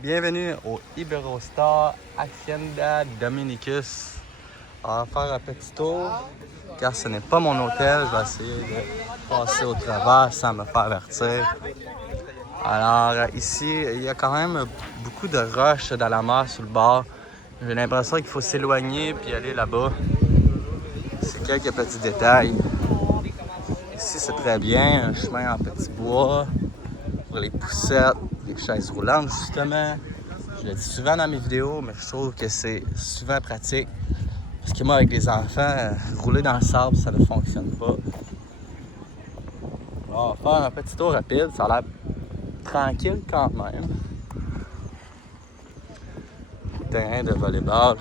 Bienvenue au Iberostar Hacienda Dominicus. On va faire un petit tour car ce n'est pas mon hôtel. Je vais essayer de passer au travers sans me faire avertir. Alors ici, il y a quand même beaucoup de roches dans la mer sur le bord. J'ai l'impression qu'il faut s'éloigner puis aller là-bas. C'est quelques petits détails. Ici, c'est très bien. Un chemin en petit bois pour les poussettes, les chaises roulantes justement. Je le dis souvent dans mes vidéos, mais je trouve que c'est souvent pratique. Parce que moi, avec les enfants, rouler dans le sable, ça ne fonctionne pas. On va faire un petit tour rapide. Ça a l'air tranquille quand même. Terrain de volleyball.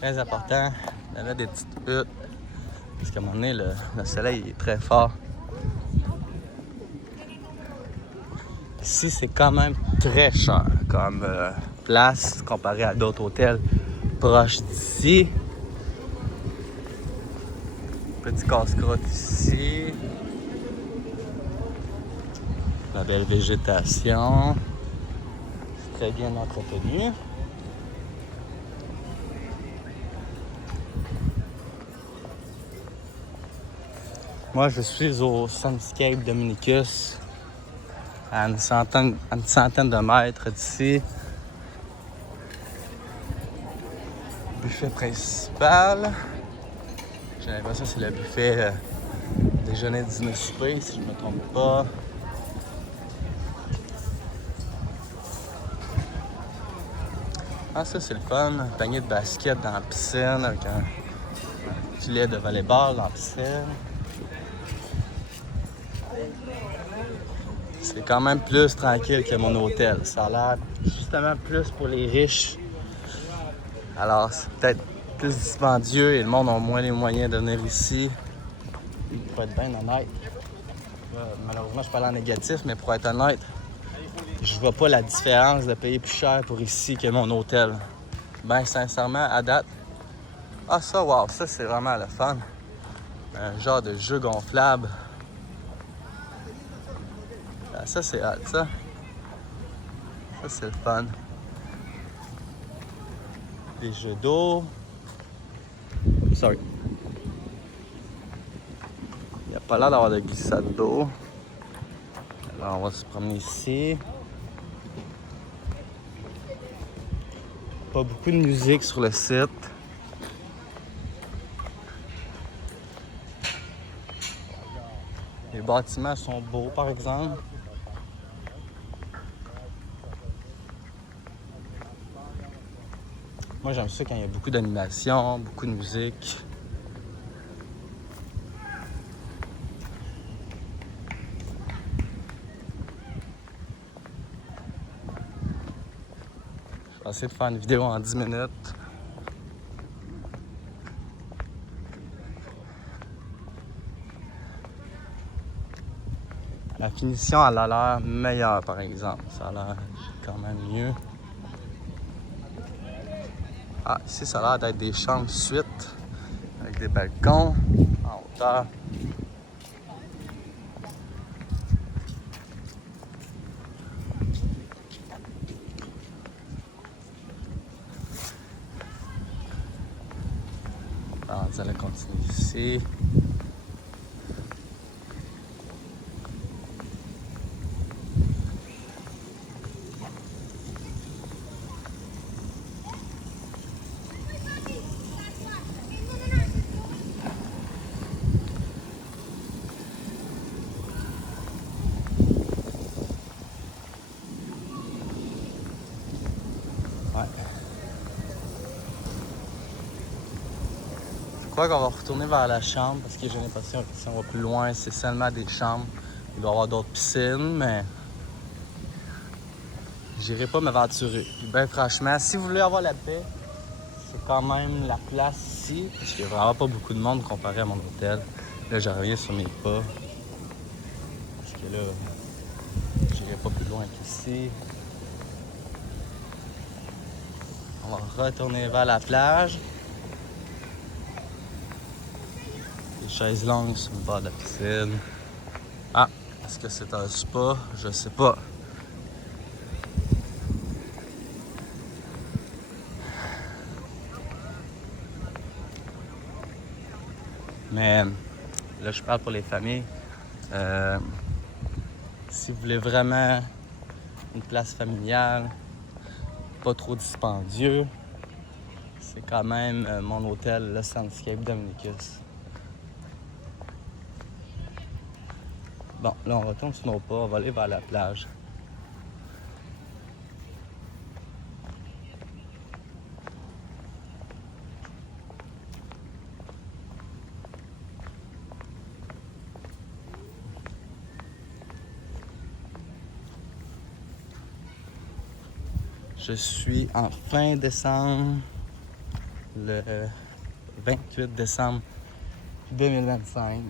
Très important. Il y avait des petites huttes. Parce qu'à un moment donné, le soleil est très fort. Ici, c'est quand même très cher comme place comparé à d'autres hôtels proches d'ici. Petit casse-croûte ici. La belle végétation. C'est très bien entretenu. Moi, je suis au Sunscape Dominicus, à une centaine de mètres d'ici. Buffet principal. J'ai l'impression que c'est le buffet déjeuner, dîner, souper, si je ne me trompe pas. Ah, ça, c'est le fun. Un panier de basket dans la piscine avec un filet de volleyball dans la piscine. C'est quand même plus tranquille que mon hôtel. Ça a l'air justement plus pour les riches. Alors, c'est peut-être plus dispendieux et le monde a moins les moyens de venir ici. Pour être bien honnête. Malheureusement, je parle en négatif, mais pour être honnête, je vois pas la différence de payer plus cher pour ici que mon hôtel. Ben sincèrement, à date. Ah ça, wow, ça c'est vraiment le fun. Un genre de jeu gonflable. Ah, ça c'est hot, ça. Ça c'est le fun. Des jeux d'eau. Sorry. Il n'y a pas l'air d'avoir de glissade d'eau. Alors on va se promener ici. Pas beaucoup de musique sur le site. Les bâtiments sont beaux, par exemple. Moi, j'aime ça quand il y a beaucoup d'animation, beaucoup de musique. Je vais essayer de faire une vidéo en 10 minutes. La finition, elle a l'air meilleure, par exemple. Ça a l'air quand même mieux. Ah, ici, ça a l'air d'être des chambres suites avec des balcons en hauteur. Alors, nous allons continuer ici. Ouais. Je crois qu'on va retourner vers la chambre parce que j'ai l'impression que si on va plus loin, c'est seulement des chambres. Il doit y avoir d'autres piscines, mais j'irai pas m'aventurer. Ben franchement, si vous voulez avoir la paix, c'est quand même la place ici, parce qu'il n'y a vraiment pas beaucoup de monde comparé à mon hôtel. Là, je reviens sur mes pas. Parce que là, j'irai pas plus loin qu'ici. On va retourner vers la plage. Des chaises longues sur le bord de la piscine. Ah, Est-ce que c'est un spa? Je sais pas. Mais là, je parle pour les familles. Si vous voulez vraiment une place familiale, pas trop dispendieux, c'est quand même mon hôtel, le Sandscape Dominicus. Bon, là, on retourne sur nos pas, on va aller vers la plage. Je suis en fin décembre, le 28 décembre 2025.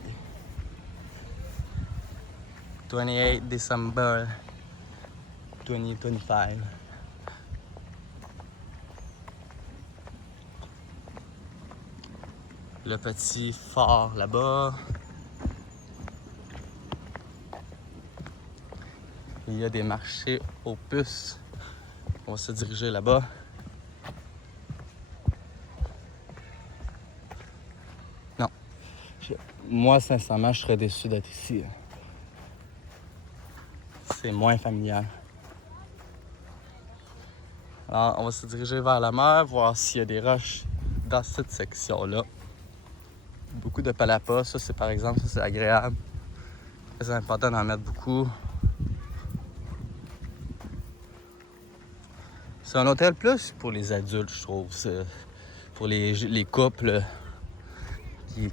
28 December 2025. Le petit phare là-bas. Il y a des marchés aux puces. On va se diriger là-bas. Non. Moi, sincèrement, je serais déçu d'être ici. C'est moins familial. Alors, on va se diriger vers la mer, voir s'il y a des roches dans cette section-là. Beaucoup de palapa, ça c'est par exemple, ça c'est agréable. C'est important d'en mettre beaucoup. C'est un hôtel plus pour les adultes, je trouve. C'est pour les couples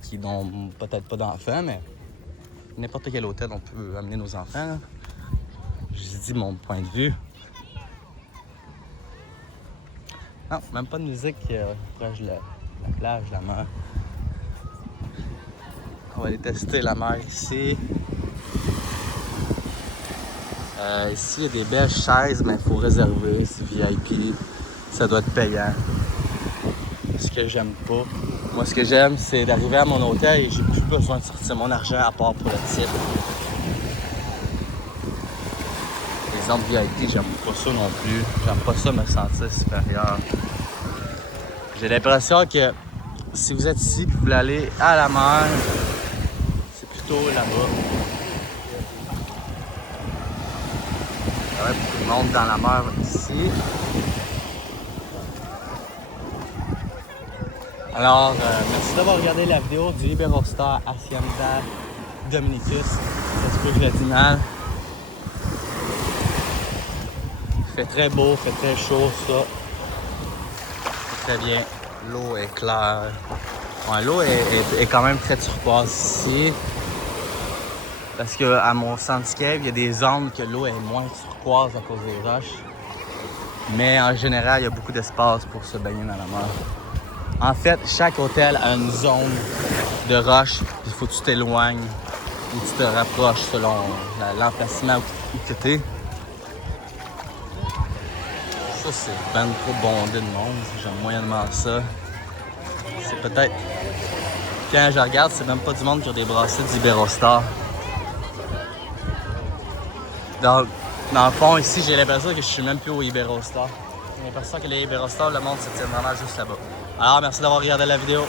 qui n'ont peut-être pas d'enfants, mais n'importe quel hôtel, on peut amener nos enfants. Là. J'ai dit mon point de vue. Non, même pas de musique proche de la plage, la mer. On va aller tester la mer ici. Ici, il y a des belles chaises, mais il faut réserver. C'est VIP. Ça doit être payant. Ce que j'aime pas. Moi, ce que j'aime, c'est d'arriver à mon hôtel et j'ai plus besoin de sortir mon argent à part pour le type. Les zones VIP, j'aime pas ça non plus. J'aime pas ça me sentir supérieur. J'ai l'impression que si vous êtes ici et vous voulez aller à la mer, c'est plutôt là-bas. Il y a beaucoup de monde dans la mer ici. Alors, merci d'avoir regardé la vidéo du Iberostar Hacienda Dominicus. Ça se peut que je l'ai dit mal. Il fait très beau, il fait très chaud, ça. Très bien. L'eau est claire. Ouais, l'eau est quand même très turquoise ici. Parce qu'à mon Sandscape, il y a des zones que l'eau est moins turquoise à cause des roches. Mais en général, il y a beaucoup d'espace pour se baigner dans la mer. En fait, chaque hôtel a une zone de roche. Il faut que tu t'éloignes ou tu te rapproches selon l'emplacement où tu es. Ça, c'est ben trop bondé de monde. J'aime moyennement ça. C'est peut-être... Quand je regarde, c'est même pas du monde qui a des bracelets d'Iberostar. Dans le fond, ici, j'ai l'impression que je suis même plus au Iberostar. J'ai l'impression que les Iberostar, le monde se tient vraiment juste là-bas. Alors, merci d'avoir regardé la vidéo.